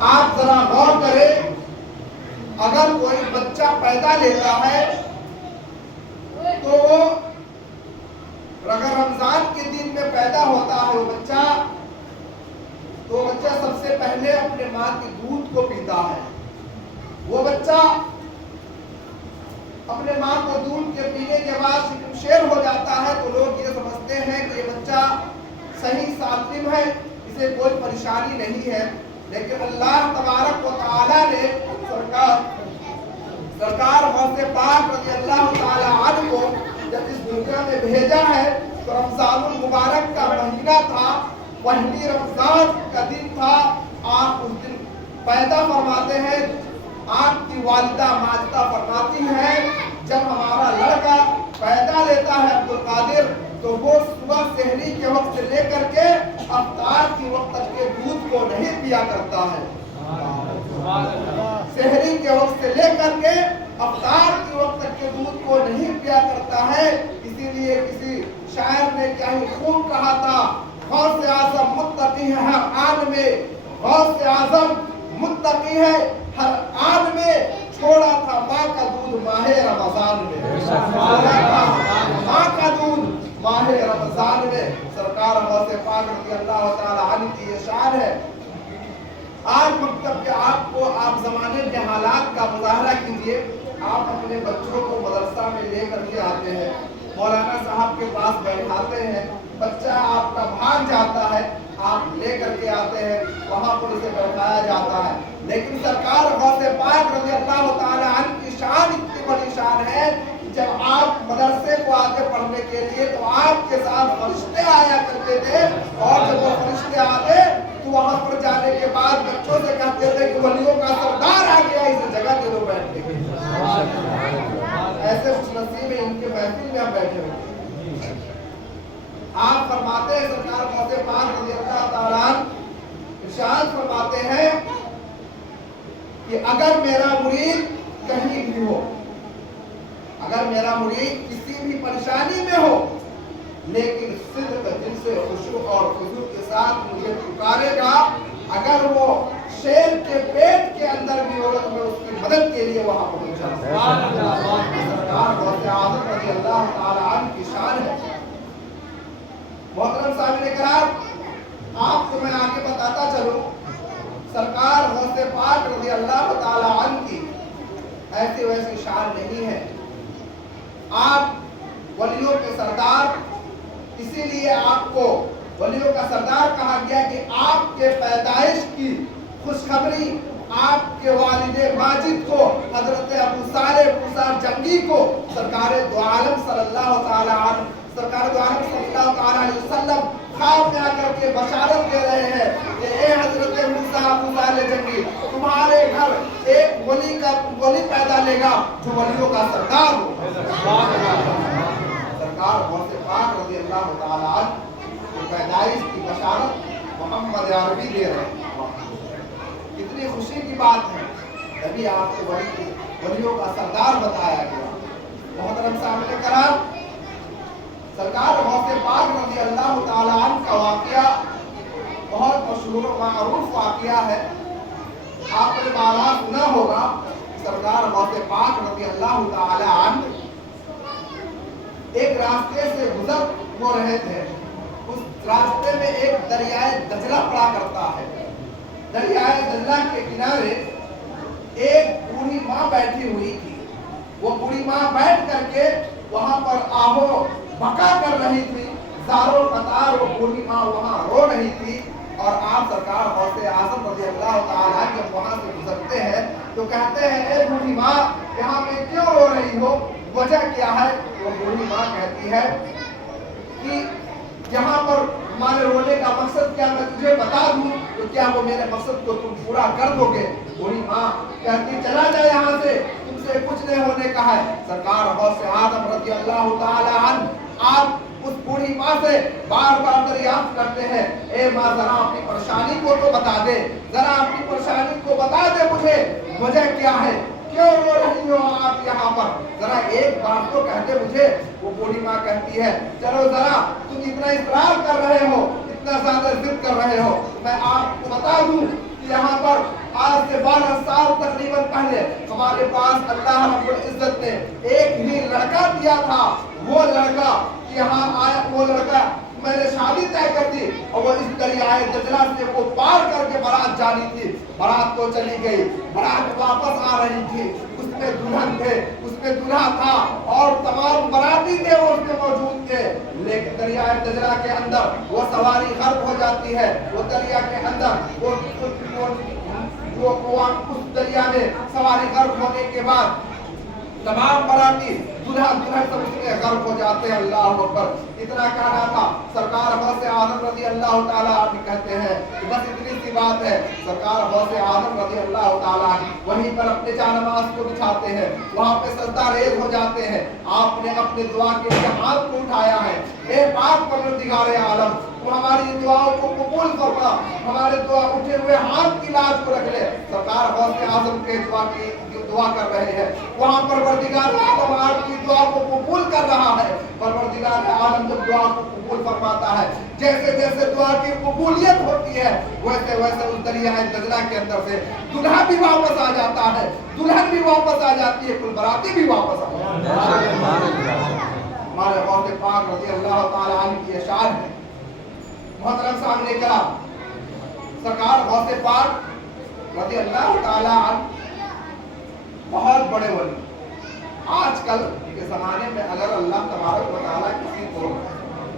آپ ذرا غور کریں، اگر کوئی بچہ پیدا لیتا ہے تو اگر رمضان کے دن میں پیدا ہوتا ہے وہ بچہ، تو بچہ سب سے پہلے اپنے ماں کے دودھ کو پیتا ہے۔ وہ بچہ اپنے ماں کو دودھ کے پینے کے بعد شکم شیر ہو جاتا ہے تو لوگ یہ سمجھتے ہیں کہ یہ بچہ صحیح سالم ہے، اسے کوئی پریشانی نہیں ہے۔ لیکن اللہ تبارک و تعالی نے سرکار غوث پاک رضی اللہ تعالی عنہ کو جب اس دنیا میں بھیجا ہے تو رمضان المبارک کا مہینہ تھا، پہلی رمضان کا دن تھا۔ آپ اس دن پیدا فرماتے ہیں، آپ کی والدہ ماجدہ فرماتی ہے جب ہمارا لڑکا پیدا لیتا ہے عبدالقادر تو وہ صبح سحری کے وقت سے لے کر کے افطار کے وقت تک کے دودھ کو نہیں پیا کرتا ہے۔ سحری کے وقت سے لے کر کے افطار کے وقت تک کے دودھ کو نہیں پیا کرتا ہے۔ اسی لیے کسی شاعر نے کیا ہی خوب کہا تھا، غوث اعظم متقی ہے ہر آن میں، غوث اعظم متقی ہے ہر آن میں، چھوڑا تھا ماں کا دودھ ماہ رمضان میں، ماں کا دودھ ماہ رمضان میں۔ سرکار غوث پاک رضی اللہ تعالی عنہ کی یہ شان ہے۔ آج مکتب کے آپ زمانے کے حالات کا مظاہرہ کیجئے، آپ اپنے بچوں کو مدرسہ میں لے کر کے آتے ہیں، مولانا صاحب کے پاس بیٹھاتے ہیں، بچہ آپ کا بھاگ جاتا ہے، آپ لے کر کے آتے ہیں، وہاں پر اسے بیٹھایا جاتا ہے۔ لیکن سرکار غوث پاک رضی اللہ تعالی عنہ کی شان اتنی بڑی شان ہے، جب آپ مدرسے کو آتے پڑھنے کے لیے تو آپ کے ساتھ فرشتے آیا کرتے تھے، اور جب وہ فرشتے آتے تو وہاں پر جانے کے بعد بچوں سے کہتے تھے کہ ولیوں کا سردار آ گیا، اسے جگہ دے دو بیٹھنے کے لیے۔ ایسے خوش نصیب ہیں ان کے محفل میں ہم بیٹھے ہوئے۔ آپ فرماتے ہیں سرکار غوث پاک رضی اللہ تعالیٰ ارشاد فرماتے ہیں کہ اگر میرا مرید کہیں بھی ہو، اگر میرا مرید کسی بھی پریشانی میں ہو، لیکن صدق دل سے خشوع اور خضوع کے ساتھ مجھے پکارے گا، اگر وہ شیر کے پیٹ کے اندر بھی ہو تو میں اس کی مدد کے لیے وہاں پہنچ جاؤں۔ سرکار غوث اعظم رضی اللہ تعالی عنہ کی شان ہے۔ محترم سامعین کرام، آپ کو میں آگے بتاتا چلوں، سرکار غوث پاک رضی اللہ تعالی عنہ کی ایسی ویسی شان نہیں ہے۔ آپ ولیوں کے سردار، اسی لیے آپ کو ولیوں کا سردار کہا گیا کہ آپ کے پیدائش کی خوشخبری آپ کے والد ماجد کو حضرت ابو صالح موسیٰ جنگی کو سرکار دو عالم صلی اللہ تعالی عنہ سرکار دو عالم صلی اللہ تعالی علیہ وسلم خواب میں آ کر کے بشارت دے رہے ہیں کہ اے حضرت موسیٰ ابو صالح جنگی، تمہارے گھر ایک ولی پیدا لے گا جو ولیوں کا سردار ہو۔ سرکار غوث پاک رضی اللہ تعالی عنہ کی پیدائش کی بشارت محمد عربی دے رہے ہیں۔ کتنی خوشی کی بات ہے، تبھی آپ کو ولیوں کا سردار بتایا گیا۔ محترم سامعین کرام، سرکار غوث پاک رضی اللہ تعالی عنہ کا واقعہ بہت مشہور و معروف واقعہ ہے۔ آپ نے بارہا سنا ہوگا، سرکار غوث پاک رضی اللہ تعالی عنہ ایک راستے سے گزر ہو رہے تھے۔ اس راستے میں ایک دریائے دجلہ پڑا کرتا ہے۔ دریائے دجلہ کے کنارے ایک بوڑھی ماں بیٹھی ہوئی تھی۔ وہ بوڑھی ماں بیٹھ کر کے وہاں پر آہو بکا کر رہی تھی، زاروں قطار وہ بوڑھی ماں وہاں رو رہی تھی۔ اور آپ سرکار غوث اعظم رضی اللہ تعالیٰ جب وہاں سے گزرتے ہیں تو کہتے ہیں اے بوڑھی ماں، یہاں پہ کیوں رو رہی ہو، وجہ کیا ہے؟ وہ بوڑھی ماں کہتی ہے کہ یہاں پر ہمارے رونے کا مقصد کیا، میں تجھے بتا دوں تو کیا وہ میرے مقصد کو تم پورا کر دو گے؟ بوڑھی ماں کہتی چلا جائے یہاں سے، تم سے کچھ نہیں ہونے کا ہے۔ سرکار غوث اعظم رضی اللہ تعالی عنہ آپ اس بوڑھی ماں سے بار بار دریافت کرتے ہیں، اے ماں ذرا اپنی پریشانی کو تو بتا دے، ذرا اپنی پریشانی کو بتا دے مجھے، وجہ کیا ہے، کیوں رو رہی ہو آپ یہاں پر، ذرا ایک بات تو کہتے مجھے۔ وہ بوڑھی ماں کہتی ہے چلو ذرا تم اتنا اصرار کر رہے ہو، اتنا زیادہ ضد کر رہے ہو، میں آپ کو بتا دوں کہ यहाँ पर आज से 12 साल तकरीबन पहले हमारे पास अल्लाह रब्बुल इज्जत ने एक ही लड़का दिया था। वो लड़का यहाँ आया, वो लड़का मैंने शादी तय कर दी और वो इस दरियाए दजला से वो पार करके बारात जानी थी। बारात तो चली गई, बारात वापस आ रही थी, उसमें दुल्हन थे, उसमें दूल्हा था और तमाम बाराती थे वो उसमें मौजूद थे। लेकिन दरियाए दजला के अंदर वो सवारी गर्क हो जाती है। वो दरिया के अंदर वो उस दरिया में सवारी गर्क होने के बाद तमाम बाराती दूल्हा दुल्हन सब उसमें गर्क हो जाते हैं। अल्लाह अकबर। इतना कहना था। सरकार गौसे आजम रज़ी अल्लाह ताला अन्हु कहते हैं कि बस इतनी सी बात है। सरकार गौसे आजम रज़ी अल्लाह ताला वहीं पर अपने जानमाज को बिछाते हैं, वहाँ पे सजदा रेज़ हो जाते हैं। आपने अपने दुआ के लिए हाथ को उठाया है, ए पाक परवरदिगार आलम तू हमारी दुआओं को कबूल फरमा, हमारे दुआ उठे हुए हाथ की लाज को रख ले। सरकार गौसे आजम के दुआ कर रहे हैं, वहाँ परवरदिगार आलम आपकी दुआ को कबूल कर रहा है। परवरदिगार आलम जब दुआ को कबूल फरमाता है, जैसे जैसे दुआ की कबूलियत होती है वैसे वैसे उस दरियाए दजला के अंदर से दूल्हा भी वापस आ जाता है, दुल्हन भी वापस आ जाती है, कुल बराती भी वापस आ जाती है। हमारे गौसे पाक रज़ी अल्लाह ताला अन्हु की इरशाद है, मोहतरम सामने करा सरकार गौसे पाक रज़ी अल्लाह ताला अन्हु बहुत बड़े वली। आजकल के ज़माने में अगर अल्लाह तबारक व तआला किसी को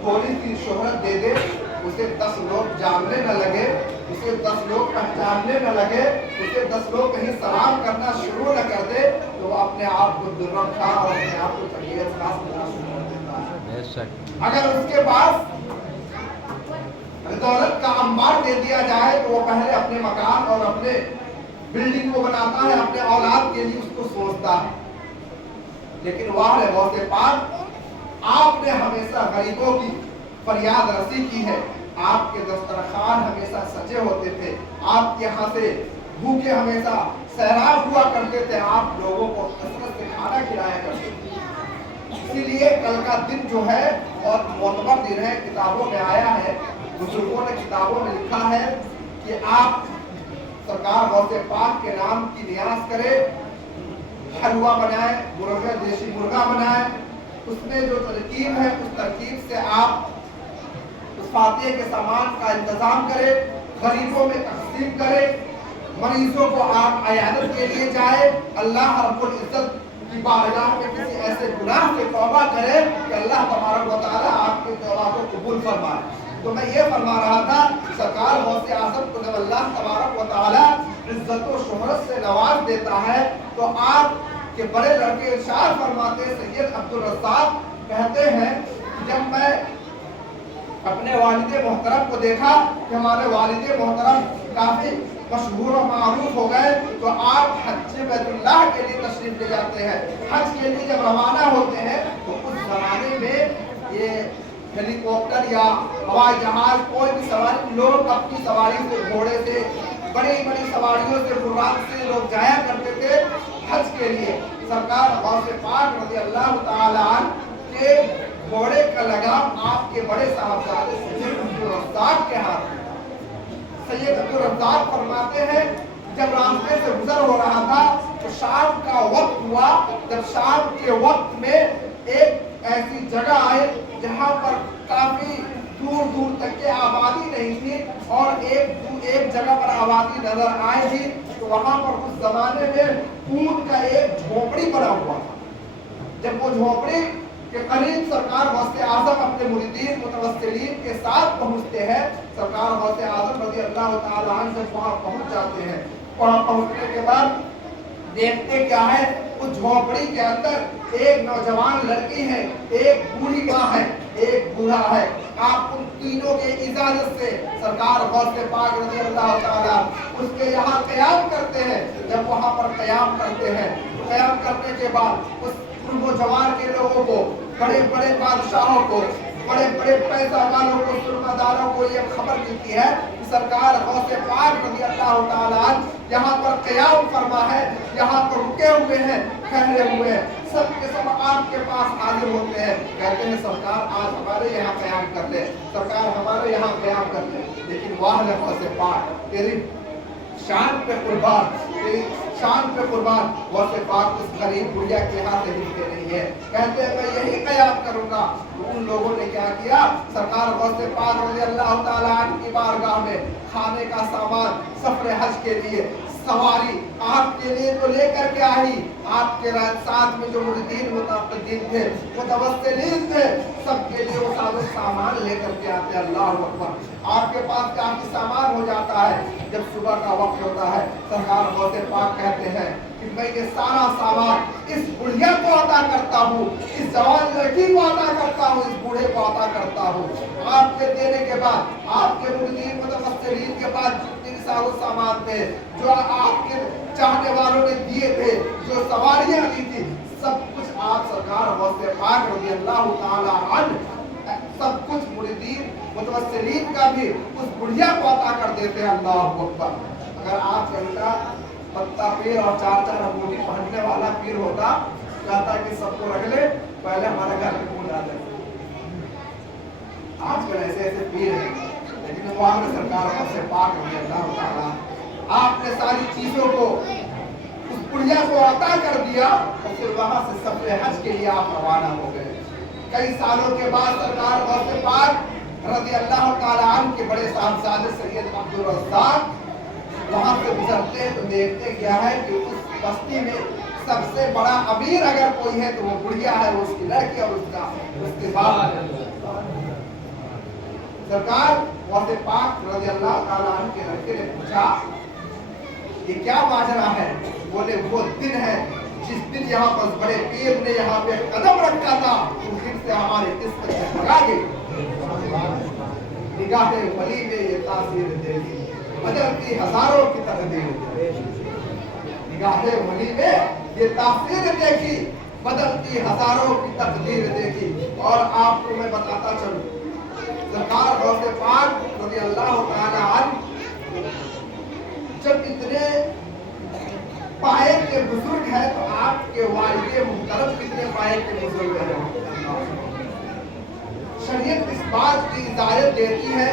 थोड़ी सी शोहरत दे दे, उसे 10 लोग जानने न लगे, उसे 10 लोग पहचानने न लगे, उसे 10 लोग कहीं सलाम करना शुरू न कर दे, तो वो अपने आप को दुर्लभ खा और अपने आप को तकलीफ का समझना शुरू कर देता है। अगर उसके पास दौलत का अंबार दे दिया जाए तो वो पहले अपने मकान और अपने बिल्डिंग को बनाता है, अपने औलाद के लिए उसको सोचता है। लेकिन वाह है गौसे पाक, आपने हमेशा गरीबों की फरियाद रसी की है। आपके दस्तरखान हमेशा सजे होते थे, आपके यहाँ से भूखे हमेशा सैराब हुआ करते थे, आप लोगों को कसरत से खाना खिलाया करते थे। इसीलिए कल का दिन जो है बहुत मोतबर दिन है। किताबों में आया है, बुजुर्गों ने किताबों में लिखा है कि आप सरकार गौसे पाक के नाम की नियाज करें, हलवा बनाए, मुर्गा देशी मुर्गा बनाए, उसमें जो तरकीब है उस तरकीब से आप उस फातिहे के सामान का इंतजाम करें, गरीबों में तकसीम करें, मरीजों को आप अयादत के लिए जाए, अल्लाह रब्बुल इज्जत की बारगाह में किसी ऐसे गुनाह से तौबा करें कि अल्लाह तबारक व तआला आपकी तौबा को कबूल फरमाए। तो मैं ये फरमा रहा था, सरकार गौसे आज़म को जब अल्लाह तबारक व तआला इज्जत व शोहरत से नवाज देता है तो आप के बड़े लड़के इरशाद फरमाते हैं, सैयद अब्दुल रज़्ज़ाक कहते हैं, जब मैं अपने वालिद मोहतरम को देखा कि हमारे वालिद मोहतरम काफी मशहूर और मारूफ हो गए, तो आप हज बैतुल्लाह के लिए तशरीफ ले जाते हैं। हज के लिए जब रवाना होते हैं तो उस जमाने में ये हेलीकॉप्टर या हवाई जहाज कोई भी सवारी, लोग अपनी सवारी से घोड़े से बड़ी बड़ी सवारियों से बुर्राक से लोग जाया करते थे हज के लिए। सरकार गौसे पाक रज़ी अल्लाह ताला अन्हु के घोड़े का लगाम आपके बड़े साहबजादे सैयद अब्दुल रज़्ज़ाक के हाथ में। सैयद अब्दुल रज़्ज़ाक फरमाते हैं, जब रास्ते से गुजर हो रहा था तो शाम का वक्त हुआ। जब शाम के वक्त में एक ऐसी जगह आए जहाँ पर काफी दूर दूर तक के आबादी नहीं थी और एक जगह पर आबादी नजर आई थी, तो वहाँ पर उस जमाने में ऊंट का एक झोपड़ी बना हुआ था। जब वो झोपड़ी के करीब सरकार गौसे आज़म अपने मुरीदीन मुतवस्सिलीन के साथ पहुँचते हैं, सरकार गौसे आज़म रज़ी अल्लाह ताला अन्हु जब वहाँ पहुँच जाते हैं, वहाँ पहुँचने के बाद देखते क्या है, उस झोपड़ी के अंदर एक नौजवान लड़की है, एक बूढ़ी माँ है, एक बूढ़ा है। आप उन तीनों के इजाजत से सरकार गौसे पाक रज़ी अल्लाह ताला उसके यहाँ क़याम करते हैं। जब वहाँ पर क़याम करते हैं, क़याम करने के बाद उस जवान के लोगों को, बड़े बड़े बादशाहों को, बड़े बड़े पैसा वालों को, सुरमादारों को ये खबर मिलती है कि सरकार गौसे पाक रज़ी अल्लाह ताला यहाँ पर क़याम फरमा है, यहाँ पर रुके हुए हैं, ठहरे हुए हैं। सब के सब आपके पास हाजिर होते हैं, कहते हैं सरकार आज हमारे यहाँ क़याम कर ले, सरकार हमारे यहाँ क़याम कर ले। लेकिन वाह गौसे पाक तेरी शान पे कुर्बान, तेरी शान पे कुर्बान, गौसे पाक इस गरीब बुढ़िया के हाथ से हिलते नहीं है। कहते हैं मैं यही कयाम करूंगा। तो उन लोगों ने क्या किया, सरकार गौसे पाक रज़ी अल्लाह ताला अन्हु की बारगाह में खाने का सामान, सफर हज के लिए सवारी आपके लिए तो लेकर के आई। आपके साथ में जो मुरीदीन मुतअब्बिदीन थे, मुतवस्सिलीन थे, सबके लिए वो सारे सामान लेकर के आते। अल्लाहु अकबर। आपके पास काफी सामान हो जाता है। जब सुबह का वक्त होता है, सरकार गौसे पाक कहते हैं कि मैं ये सारा सामान इस बुढ़िया को अता करता हूँ, इस जवान लड़की को अता करता हूँ, इस बूढ़े को अता करता हूँ। आपके देने के बाद, आपके मुरीदीन मुतवस्सिलीन के बाद जितने सारे सामान थे, जो आपके चाहने वालों ने दिए थे, जो सवारियां दी थी, सब कुछ आप सरकार गौसे पाक रज़ी अल्लाह ताला अन्हु सब कुछ मुरीदीन मुतवस्सिलीन का भी उस बुढ़िया को अता कर देते हैं। अल्लाहु अकबर। अगर आप घंटा पत्ता पीर और 4-4 अंगूठी पहनने वाला पीर होता, कहता कि सबको रख ले, पहले हमारे घर में फूल डाले। आजकल ऐसे ऐसे पीर हैं, लेकिन वहां में सरकार से पाक रज़ी अल्लाह ताला आपने सारी चीजों को उस बुढ़िया को अता कर दिया और फिर वहां से सफर हज के लिए आप रवाना हो गए। कई सालों के बाद सरकार गौसे पाक रज़ी अल्लाह ताला अन्हु के बड़े साहबजादे सैयद अब्दुल रज़्ज़ाक वहां से गुजरते तो देखते क्या है कि उस बस्ती में सबसे बड़ा अमीर अगर कोई है तो वो बुढ़िया है, वो उसकी लड़की और उसके बाप। सरकार गौसे पाक रज़ी अल्लाह ताला अन्हु के लड़के ने पूछा ये क्या माजरा है? बोले वो दिन है जिस दिन यहाँ पर बड़े पीर ने यहाँ पे कदम रखा था, उस दिन से हमारे किस्मत से भगा गई। निगाहे वली में ये तासीर देखी, बदलती हजारों की तकदीर। निगाहे वली में ये तासीर देखी, बदलती हजारों की तकदीर देखी। और आपको मैं बताता चलूं, सरकार गौसे पाक रज़ी अल्लाह ताला अन्हु जब इतने पाए के बुजुर्ग है तो आपके वालिदे मुहतरम कितने पाए के बुजुर्ग हैं। शरीयत इस बात की इजाजत देती है,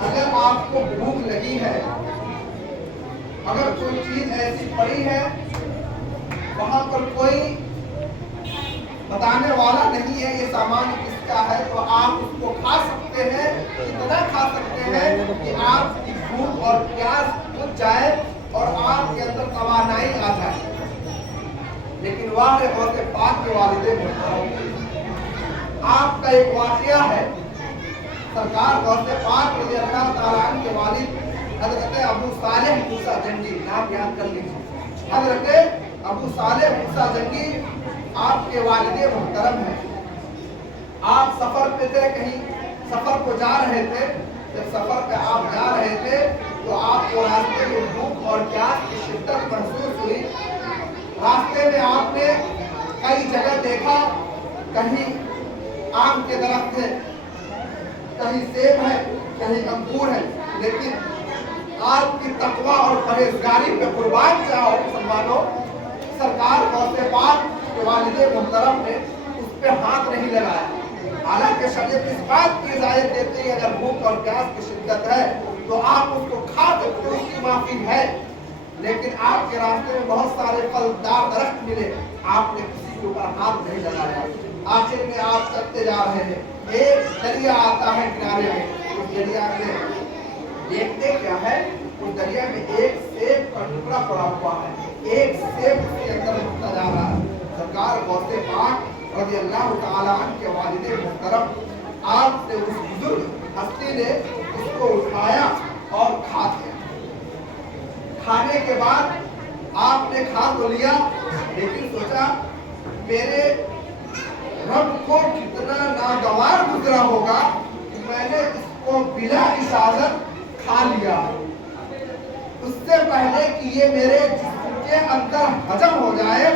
अगर आपको भूख लगी है, अगर कोई चीज ऐसी पड़ी है, वहां पर कोई बताने वाला नहीं है ये सामान किसका है, तो आप उसको खा सकते हैं। इतना खा सकते हैं कि आपकी भूख और प्यास बुझ जाए और आपके अंदर तवानाई आ जाए। लेकिन वाह गौसे पाक के वालिदे मुहतरम, आपका एक वाकया है। सरकार गौसे पाक रज़ी अल्लाह ताला अन्हु के वालिद हजरत अबू सालेह मूसा जंगी, नाम याद कर लीजिए। हजरत अबू सालेह मूसा जंगी आपके वालिदे मुहतरम है। आप सफर पे थे, कहीं सफर को जा रहे थे। जब सफर पे आप जा रहे थे तो आपको रास्ते में भूख और प्यास की शिद्दत महसूस हुई। रास्ते में आपने कई जगह देखा, कहीं आम के दरख्त है, कहीं सेब है, कहीं अंगूर है, लेकिन आपकी तकवा और परहेजगारी पे कुर्बान जाओ मुसलमानों, सरकार गौसे पाक के वालिदे मुहतरम ने उस पे हाथ नहीं लगाया। हालांकि शरीयत इस बात की इजाजत देती है अगर भूख और प्यास की शिद्दत है तो आप उसको खा सकते हो, उसकी माफी है। लेकिन आपके रास्ते में बहुत सारे फलदार दरख्त मिले, आपने किसी के ऊपर हाथ नहीं लगाया। आखिर में आप चलते जा रहे हैं, एक दरिया आता है किनारे में, उस दरिया में देखते क्या है, उस दरिया में एक सेब का टुकड़ा पड़ा हुआ है, एक सेब उसके अंदर डूबता जा रहा है। सरकार गौसे पाक रज़ी अल्लाह ताला अन्हु के वालिदे मुहतरम आपसे उस बुजुर्ग हस्ती ने उसको उठाया और खा लिया। खाने के बाद आपने खा तो लिया, लेकिन सोचा मेरे रब को कितना नागवार गुजरा होगा कि मैंने इसको बिना इजाजत खा लिया। उससे पहले कि ये मेरे जिस्म के अंदर हजम हो जाए,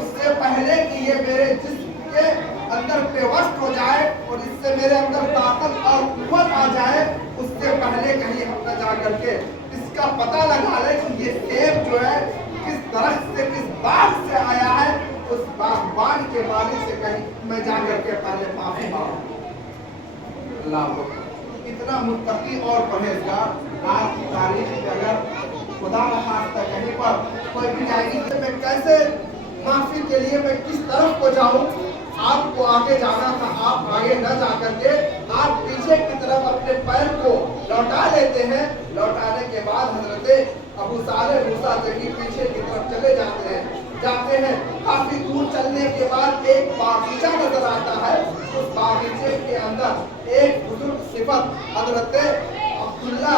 उससे पहले कि ये मेरे जिस्म के अंदर पेवस्त हो जाए और इससे मेरे अंदर ताकत और कुव्वत आ जाए, उससे पहले कहीं हम न जा करके इसका पता लगा ले कि ये सेब जो है किस दरख्त से, किस बाग से आया है, उस बागबान के मालिक से कहीं मैं जा करके पहले माफी मांगू। अल्लाह इतना मुत्तकी और परहेजगार आपकी तारीफ खुदा न खास्ता कहीं पर कोई भी जाएगी तो मैं कैसे माफी के लिए मैं किस तरफ को जाऊं? आपको आगे जाना था, आप आगे न जा करके आप पीछे की तरफ अपने पैर को लौटा लेते हैं। लौटाने के बाद हजरत अबू सालेह मूसा जंगी पीछे की तरफ चले जाते हैं। काफी दूर चलने के बाद एक बागीचा नजर आता है। उस बागीचे के अंदर एक बुजुर्ग सिफत हजरत अब्दुल्ला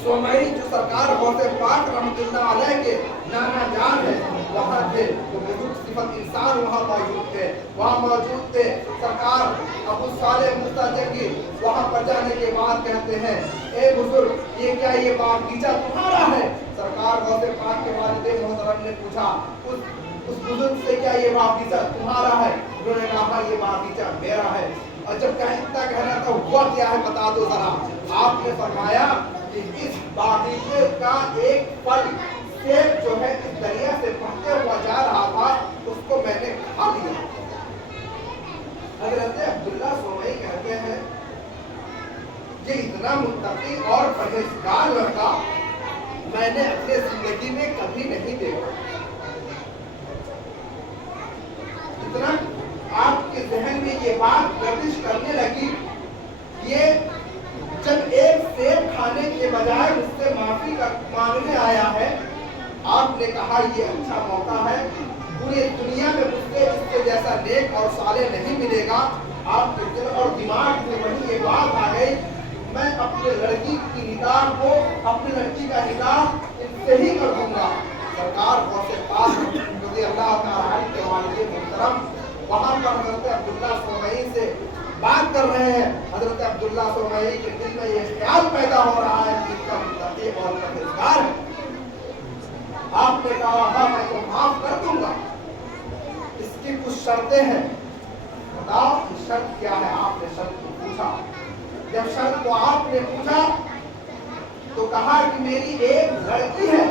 सोमई जो सरकार गौसे पाक रहमतुल्लाह अलैह के नाना जान है, वहाँ थे। तो बुजुर्ग सिफत इंसान वहाँ मौजूद थे। सरकार अबू सालेह मूसा जंगी वहाँ पर जाने के बाद कहते हैं, ए बुजुर्ग ये क्या ये बागीचा तुम्हारा है? सरकार गौसे पाक के वालिद मोहतरम ने पूछा उस बुजुर्ग से, क्या ये बागीचा तुम्हारा है? उन्होंने कहा ये बागीचा मेरा है। और जब इतना कहना था हुआ क्या है बता दो जरा। आपने फरमाया कि इस बागीचे का एक फल सेब जो है इस दरिया से बहते हुआ जा रहा था, उसको मैंने खा लिया। हजरत अब्दुल्ला सोमई कहते हैं ये इतना मुत्तकी और परहेजगार लड़का मैंने अपने जिंदगी में कभी नहीं देखा। इतना आपके जहन में ये बात गर्दिश करने लगी, ये जब एक सेब खाने के बजाय उससे माफी मांगने आया है, आपने कहा ये अच्छा मौका है, पूरी दुनिया में मुझसे इसके जैसा नेक और साले नहीं मिलेगा। आपके दिल और दिमाग में वही ये बात आ गई, मैं अपने लड़की की निकाह को, अपनी लड़की का निकाह इनसे ही कर दूंगा। सरकार गौसे पाक रज़ी अल्लाह तआला के वालिद मोहतरम वहाँ पर हजरत अब्दुल्ला सोमई से बात कर रहे हैं। हजरत अब्दुल्ला सोमई के दिल में ये ख्याल पैदा हो रहा है कि इसका मुत्तकी और परहेजगार है। आपने कहा हाँ मैं तो माफ कर दूंगा, इसकी कुछ शर्तें हैं, बताओ शर्त क्या है? आपने शर्त को पूछा। जब शर्त को आपने पूछा तो कहा कि मेरी एक लड़की है,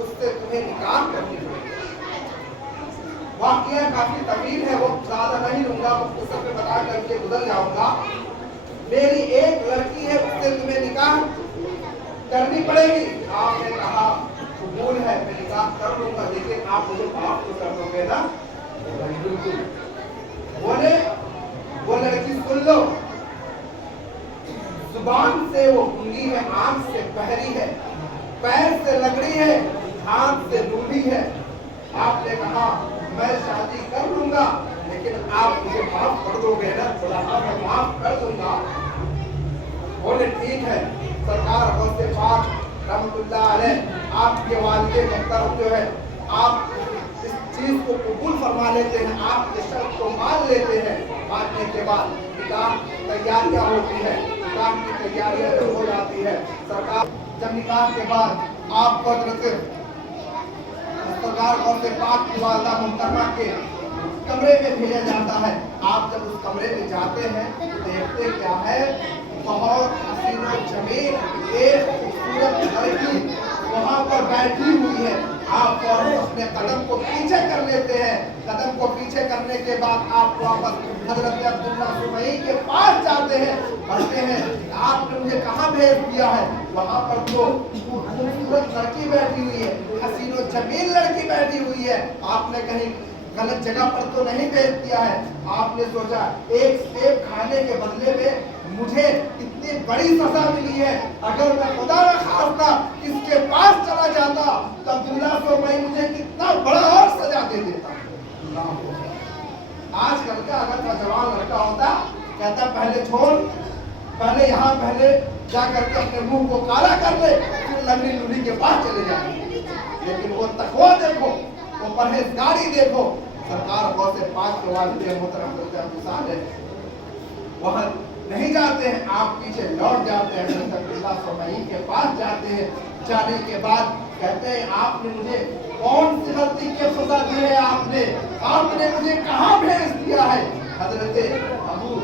उससे तुम्हें निकाह करनी होगी। वाक़या काफी तवील है, वो ज्यादा नहीं लूंगा, मुख्तसर में बता करके गुजर जाऊंगा। मेरी एक लड़की है, उससे तुम्हें निकाह करनी पड़ेगी। आपने कहा कबूल है, मैं निकाह कर लूंगा, लेकिन आप मुझे माफ तो कर दोगे ना? बिल्कुल। बोले वो लड़की सुन लो, जुबान से वो गूंगी है, आंख से बहरी है, पैर से लगड़ी है, हाथ से लूली है। आपने कहा मैं शादी कर लूंगा, लेकिन आप मुझे माफ कर दोगे ना? बोला हाँ मैं माफ कर दूंगा। बोले ठीक है। सरकार गौसे पाक रहमतुल्लाह अलैह आपके वालिद मोहतरम जो है, आप इस चीज को कबूल फरमा लेते हैं, आप इस शर्त को मान लेते हैं। मानने के बाद निकाह तैयारियां होती है, निकाह की तैयारियां हो जाती है। सरकार जब निकाह के बाद आपको हजरत सरकार गौसे पाक की वालिदा मोहतरमा के कमरे में भेजा जाता है। आप जब उस कमरे में जाते हैं तो देखते क्या है, बहुत हसीन और जमील एक खूबसूरत लड़की वहाँ पर बैठी हुई है। आप फौरन अपने कदम को पीछे कर लेते हैं। कदम को पीछे करने के बाद आप वापस हजरत अब्दुल्ला सोमई के पास जाते हैं, कहते हैं आपने मुझे कहाँ भेज दिया है? वहाँ पर तो खूबसूरत लड़की बैठी हुई है, हसीन और जमील लड़की बैठी हुई है, आपने कहीं गलत जगह पर तो नहीं भेज दिया है? आपने सोचा एक सेब खाने के बदले में मुझे इतनी बड़ी सजा मिली है, अगर मैं खुदा न खास्ता इसके पास चला जाता तो अब्दुल्ला सोमई मुझे कितना बड़ा और सजा दे देता। आजकल का अगर नौजवान लड़का होता कहता पहले छोड़, पहले यहाँ पहले जा करके अपने मुंह को काला कर ले, फिर लंगड़ी लूली के पास चले जाए। लेकिन वो तकवा देखो, वो परहेजगारी देखो। सरकार गौसे पाक के वालिद मोहतरम वहाँ नहीं जाते हैं, आप पीछे लौट जाते हैं, अब्दुल्ला सोमई के पास जाते हैं। जाने के बाद कहते हैं आपने मुझे कौन सी गलती की सजा दी है? आपने मुझे कहाँ भेज दिया है? हजरत अबू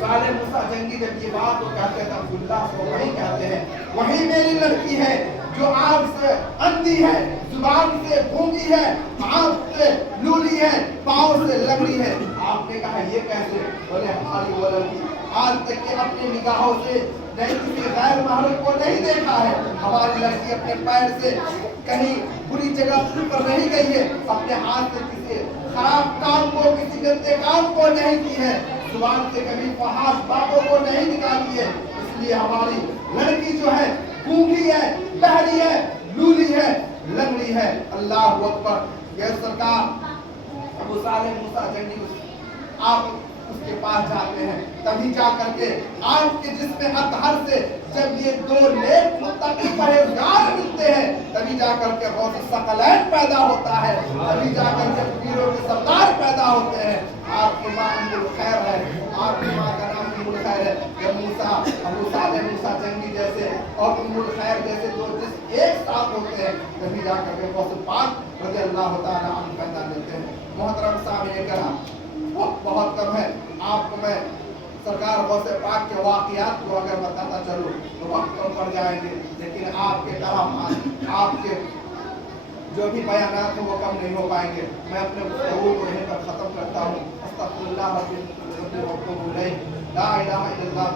सालेह मूसा जंगी जब ये बात को कहते हैं, अब्दुल्ला सोमई कहते हैं वही मेरी लड़की है जो आंख से अंधी है, जुबान से गूंगी है, आंख से लूली है, पाँव से लगड़ी है। आपने कहा ये कैसे? बोले हमारी वो लड़की आज तक के अपने निगाहों से नहीं किसी गैर महरम को नहीं देखा है। हमारी लड़की अपने पैर से कहीं बुरी जगह पर नहीं गई है, अपने हाथ से किसी खराब काम को, किसी गंदे काम को नहीं की है, जुबान से कभी फहाश बातों को नहीं निकाली है। इसलिए हमारी लड़की जो है गूंगी है, बहरी है, लूली है, लंगड़ी है। अल्लाह अकबर। यह सरकार अबू सालेह मूसा जंगी आप उसके पास जाते हैं, तभी जा करके आपके जिस्म अतहर से जब ये दो नेक मुत्तकी परहेजगार मिलते हैं, तभी जा करके गौस सकलैन पैदा होता है, तभी जा करके पीरों के सरदार पैदा होते हैं। आपकी माँ उम्मुल खैर है, आपकी माँ का नाम उम्मुल खैर है। जब मूसा अबू सालेह मूसा जंगी जैसे और उम्मुल खैर जैसे दो जिस्म एक साथ होते हैं, तभी जा करके गौस पाक रज़ियल्लाहु तआला अन्हु पैदा लेते हैं। मोहतरम साहब करम, वक्त बहुत कम है, आपको मैं सरकार गौसे पाक के वाक़ियात को अगर बताता चलूँ तो वक्त कम पड़ जाएंगे, लेकिन आपके करामात, आपके जो भी बयानात हैं वो कम नहीं हो पाएंगे। मैं अपने गुफ्तगू को यहीं पर ख़त्म करता हूँ। अस्तग़फिरुल्लाह ला इलाहा इल्लल्लाह।